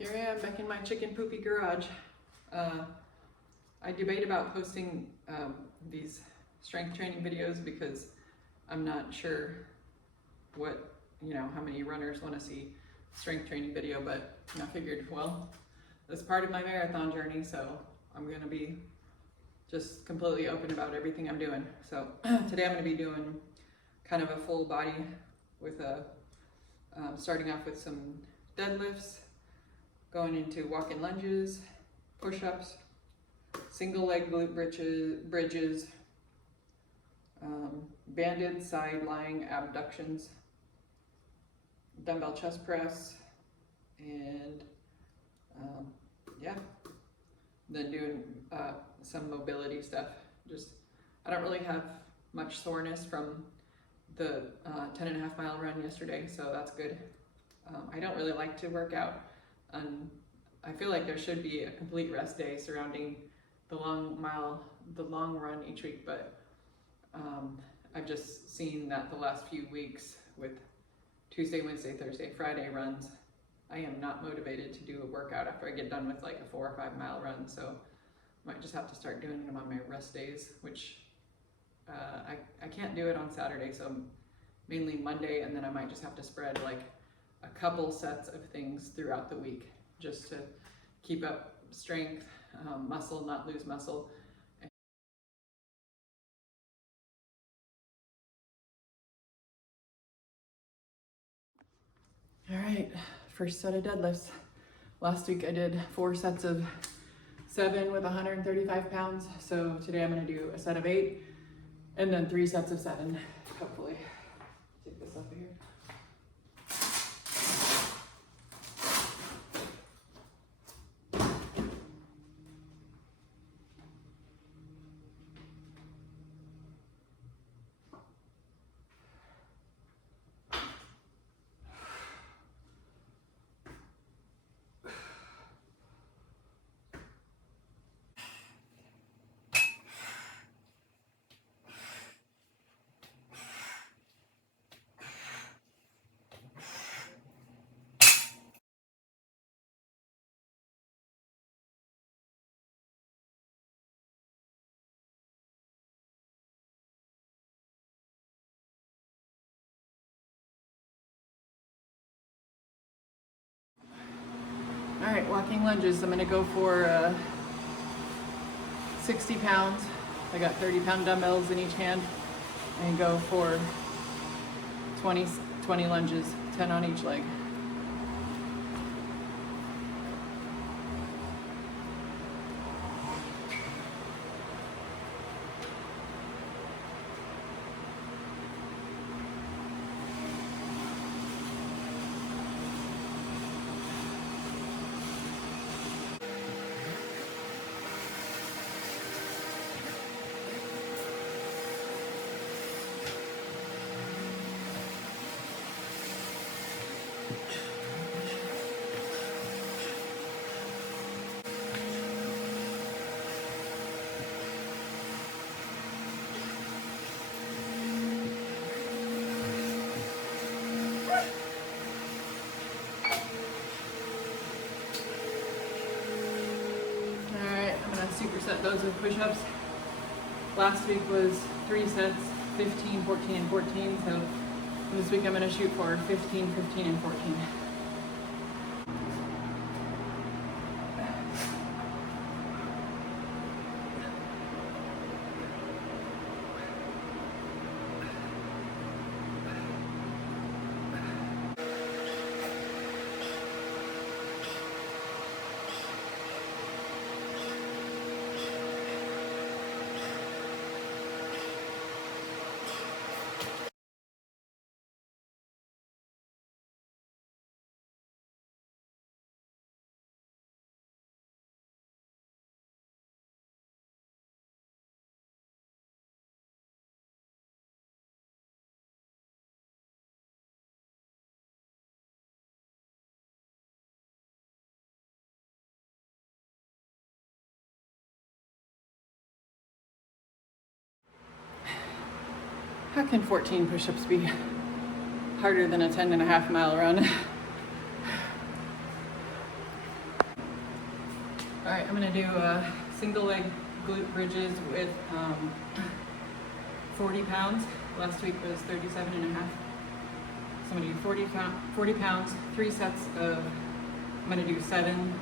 Here I am back in my chicken poopy garage. I debate about posting these strength training videos because I'm not sure what, how many runners want to see strength training video, but I figured, well, that's part of my marathon journey, so I'm going to be just completely open about everything I'm doing. So today I'm going to be doing kind of a full body with starting off with some deadlifts, going into walk-in lunges, push-ups, single leg glute bridges, banded side lying abductions, dumbbell chest press, and then doing some mobility stuff. I don't really have much soreness from the 10.5 mile run yesterday, so that's good. I don't really like to work out, and I feel like there should be a complete rest day surrounding the long run each week, but I've just seen that the last few weeks with Tuesday, Wednesday, Thursday, Friday runs, I am not motivated to do a workout after I get done with like a 4 or 5 mile run, so I might just have to start doing them on my rest days, which I can't do it on Saturday, so mainly Monday, and then I might just have to spread like a couple sets of things throughout the week just to keep up strength, muscle, not lose muscle. All right, first set of deadlifts. Last week I did 4 sets of 7 with 135 pounds. So today I'm gonna do a set of 8 and then 3 sets of 7, hopefully. Take this up here. All right, walking lunges. I'm gonna go for 60 pounds. I got 30-pound dumbbells in each hand, and go for 20 lunges, 10 on each leg. Superset those with push-ups. Last week was 3 sets, 15, 14, and 14. So this week I'm going to shoot for 15, 15, and 14. How can 14 push-ups be harder than a 10.5 mile run? Alright, I'm going to do single leg glute bridges with 40 pounds. Last week was 37 and a half. So I'm going to do 40 pounds, 3 sets of, I'm going to do 7,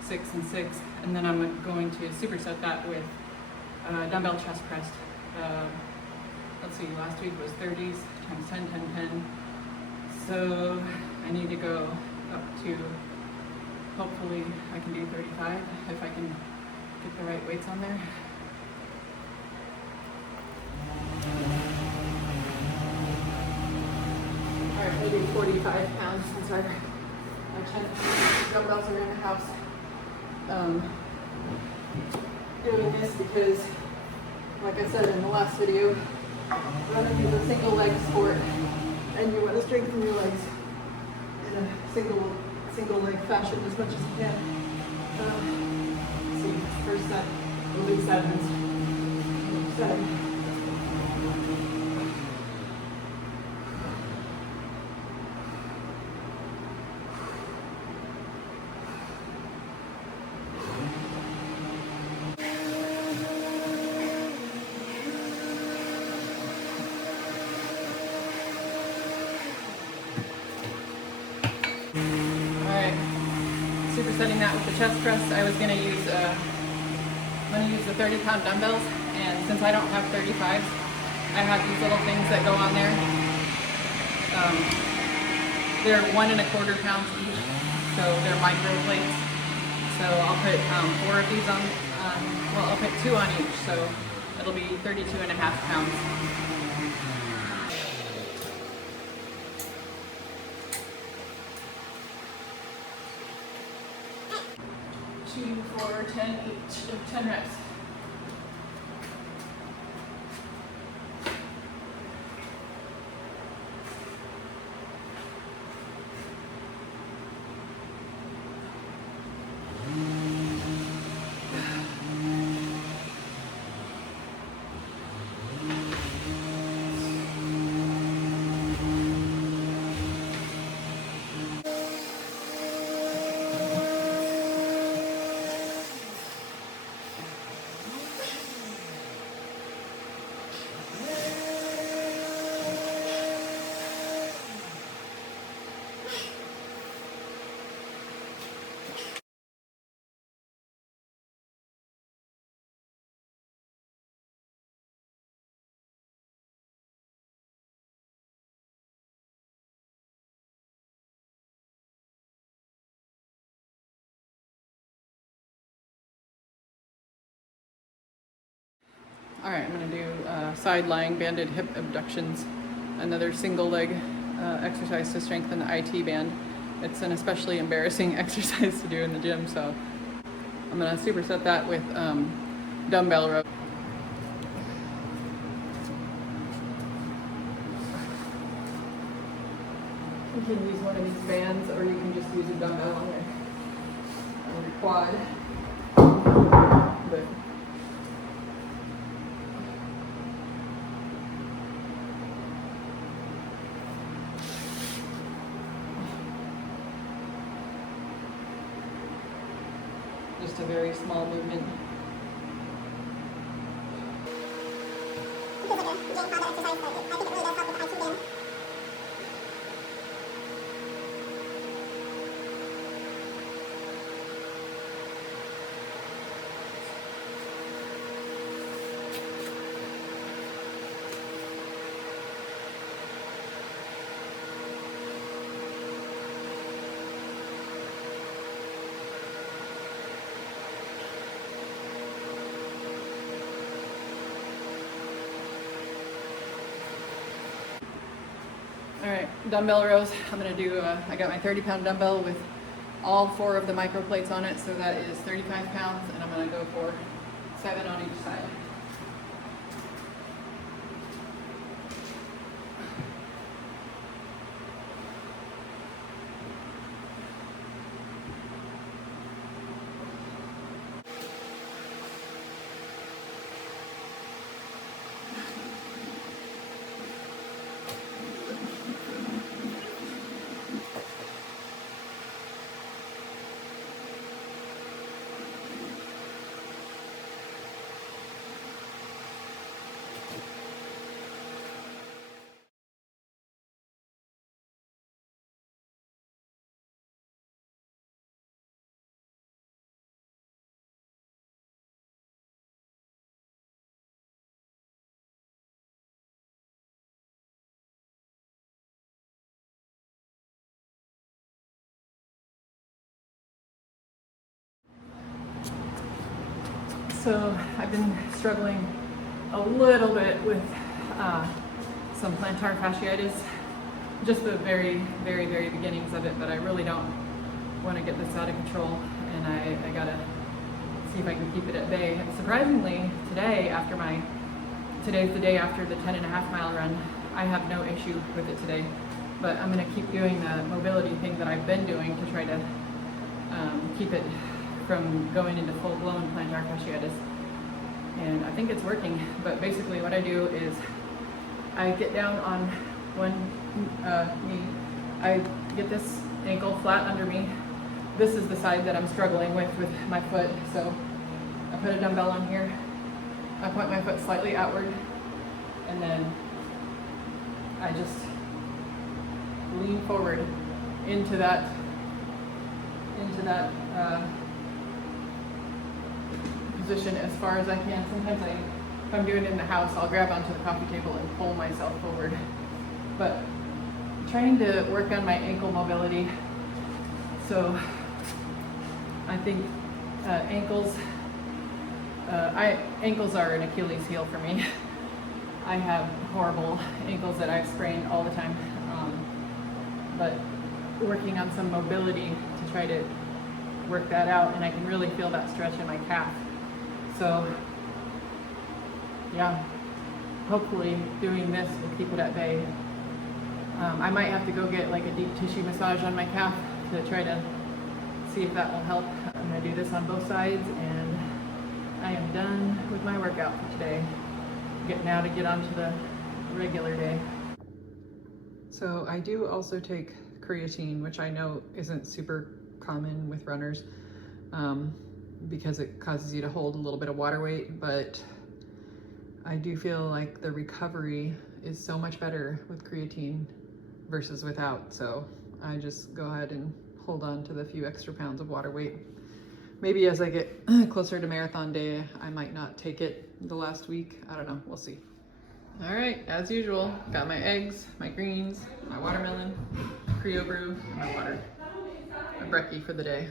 6, and 6. And then I'm going to superset that with dumbbell chest press. Let's see, last week was 30s times 10, 10, 10. So I need to go up to, hopefully I can do 35 if I can get the right weights on there. All right, maybe 45 pounds since I dumbbells are in the house. Doing this because, like I said in the last video, running is a single leg sport, and you want to strengthen your legs in a single leg fashion as much as you can. Let's see, first set, we'll do 7s. 7. Supersetting that with the chest press, I was going to use the 30-pound dumbbells, and since I don't have 35s, I have these little things that go on there. They're 1 1/4 pounds each, so they're micro plates. So I'll put 4 of these on, well, I'll put 2 on each, so it'll be 32 and a half pounds. 2, 4, 10 each, 10 reps. All right, I'm going to do side lying banded hip abductions, another single leg exercise to strengthen the IT band. It's an especially embarrassing exercise to do in the gym, so I'm going to superset that with dumbbell row. You can use one of these bands, or you can just use a dumbbell on your quad. But just a very small movement. This is like a Jane Fonda exercise, but I think it really does help with the IT band. All right, dumbbell rows. I'm gonna do, I got my 30-pound dumbbell with all 4 of the micro plates on it, so that is 35 pounds, and I'm gonna go for 7 on each side. So I've been struggling a little bit with some plantar fasciitis, just the very beginnings of it, but I really don't want to get this out of control, and I gotta see if I can keep it at bay. Surprisingly, today's the day after the 10.5 mile run. I have no issue with it today, but I'm gonna keep doing the mobility thing that I've been doing to try to keep it from going into full-blown plantar fasciitis. And I think it's working, but basically what I do is I get down on one knee, I get this ankle flat under me. This is the side that I'm struggling with my foot, so I put a dumbbell on here, I point my foot slightly outward, and then I just lean forward into that position as far as I can. Sometimes if I'm doing it in the house, I'll grab onto the coffee table and pull myself forward. But I'm trying to work on my ankle mobility. So I think ankles are an Achilles heel for me. I have horrible ankles that I've sprained all the time. But working on some mobility to try to work that out, and I can really feel that stretch in my calf. So yeah, hopefully doing this will keep it at bay. I might have to go get like a deep tissue massage on my calf to try to see if that will help. I'm gonna do this on both sides, and I am done with my workout for today. Now to get on to the regular day. So I do also take creatine, which I know isn't super common with runners because it causes you to hold a little bit of water weight, but I do feel like the recovery is so much better with creatine versus without. So I just go ahead and hold on to the few extra pounds of water weight. Maybe as I get closer to marathon day, I might not take it the last week. I don't know, we'll see. All right, as usual, got my eggs, my greens, my watermelon, criobru, and my water. A brekkie for the day.